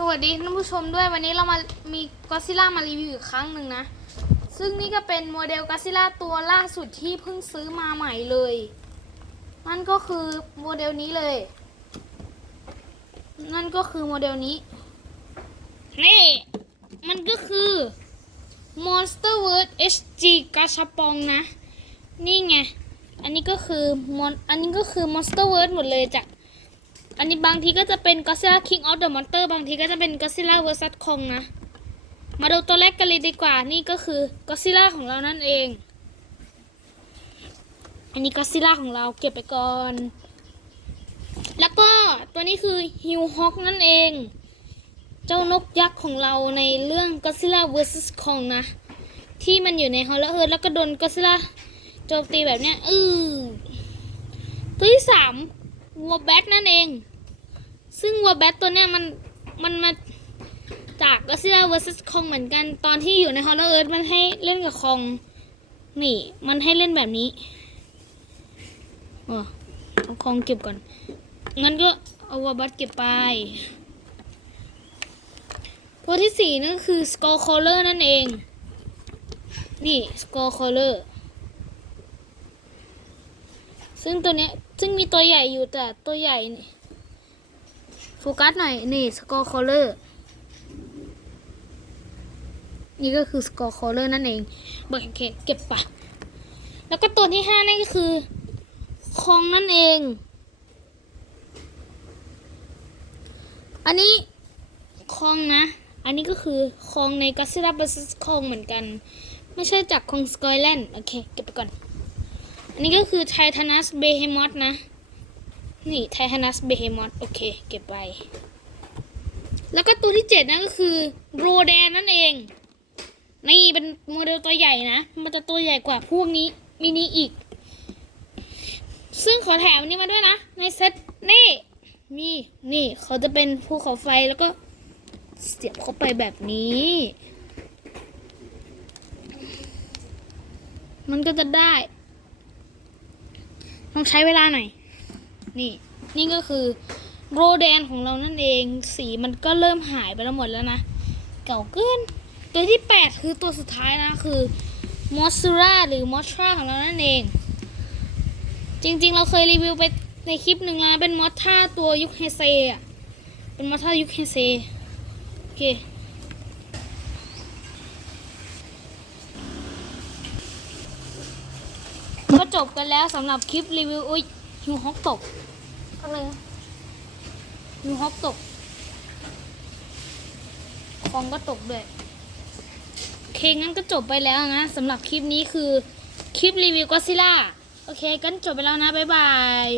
สวัสดีท่านผู้ชมด้วยวันนี้เรามามีก็ซิล่ามารีวิวอีกครั้งหนึ่งนะ ซึ่งนี่ก็เป็นโมเดลก็ซิล่าตัวล่าสุดที่เพิ่งซื้อมาใหม่เลยนั่นก็คือโมเดลนี้เลย นั่นก็คือโมเดลนี้ นี่ มันก็คือ Monster World HG กาชาปองนะ นี่ไง อันนี้ก็คือมอนอันนี้ก็คือ Monster World หมดเลยจ้ะ อันนี้บางทีก็จะเป็น Godzilla King of the Monster บางทีก็จะเป็น Godzilla vs Kong นะ มาดูตัวแรกกันเลยดีกว่า นี่ก็คือ Godzilla ของเรานั่นเอง อันนี้ Godzilla ของเราเก็บไปก่อน แล้วก็ตัวนี้คือ Hill Hawk นั่นเอง เจ้านกยักษ์ของเราในเรื่อง Godzilla vs Kong นะ ที่มันอยู่ในฮอลล์เฮิร์แล้วก็โดน Godzilla โจมตีแบบเนี้ย อือตัวที่สาม วัวแบทนั่นเอง ซึ่งวัวแบทตัวเนี้ยมันมันมาจากก็ซิล่า vs คองเหมือนกันตอนที่อยู่ในฮอลล์เอิร์ธมันให้เล่นกับคองนี่มันให้เล่นแบบนี้เออเอาคองเก็บก่อน งั้นก็เอาวัวแบทเก็บไปตัวที่สี่นั่นคือ Skull Crawler นั่นเอง นี่ Skull Crawler ซึ่งตัวเนี้ยซึ่งมีตัวใหญ่อยู่แต่ตัวใหญ่นี่โฟกัสหน่อยนี่สกอร์คอลเลอร์นี่ก็คือสกอร์คอลเลอร์นั่นเองเบิกเคเก็บปะแล้วก็ตัวที่ห้านั่ก็คือคองนั่นเอง อันนี้คองนะ อันนี้ก็คือคองในกัสซิลาเบสคองเหมือนกัน ไม่ใช่จากคองสกอยแลนด์โอเค เก็บไปก่อน อันนี้ก็คือไททานัสเบเฮมอสนะ นี่ไททานัสเบเฮมอสโอเค เก็บไปแล้วก็ตัวที่เจ็ดนั่นก็คือโรแดนนั่นเอง นี่เป็นโมเดลตัวใหญ่นะ มันจะตัวใหญ่กว่าพวกนี้มินิอีก ซึ่งขอแถมอันนี้มาด้วยนะ ในเซตนี่มีนี่เขาจะเป็นภูเขาไฟแล้วก็เสียบเข้าไปแบบนี้ มันก็จะได้ ต้องใช้เวลาหน่อย นี่ นี่ก็คือโรแดนของเรานั่นเอง สีมันก็เริ่มหายไปแล้วหมดแล้วนะ เก่าเกิน ตัวที่ 8 คือตัวสุดท้ายนะ คือมอสซูราหรือมอสทราของเรานั่นเอง จริงๆ เราเคยรีวิวไปในคลิปหนึ่งแล้วเป็นมอสท่าตัวยุคเฮเซอะ เป็นมอสท่ายุคเฮเซ โอเค ก็จบกันแล้วสำหรับคลิปรีวิวอุ้ยฮิวฮอกตกอะไรฮิวฮอกตกคองก็ตกด้วยโอเคงั้นก็จบไปแล้วนะสำหรับคลิปนี้คือคลิปรีวิวก็ซิล่าโอเคกันจบไปแล้วนะ บ๊ายบาย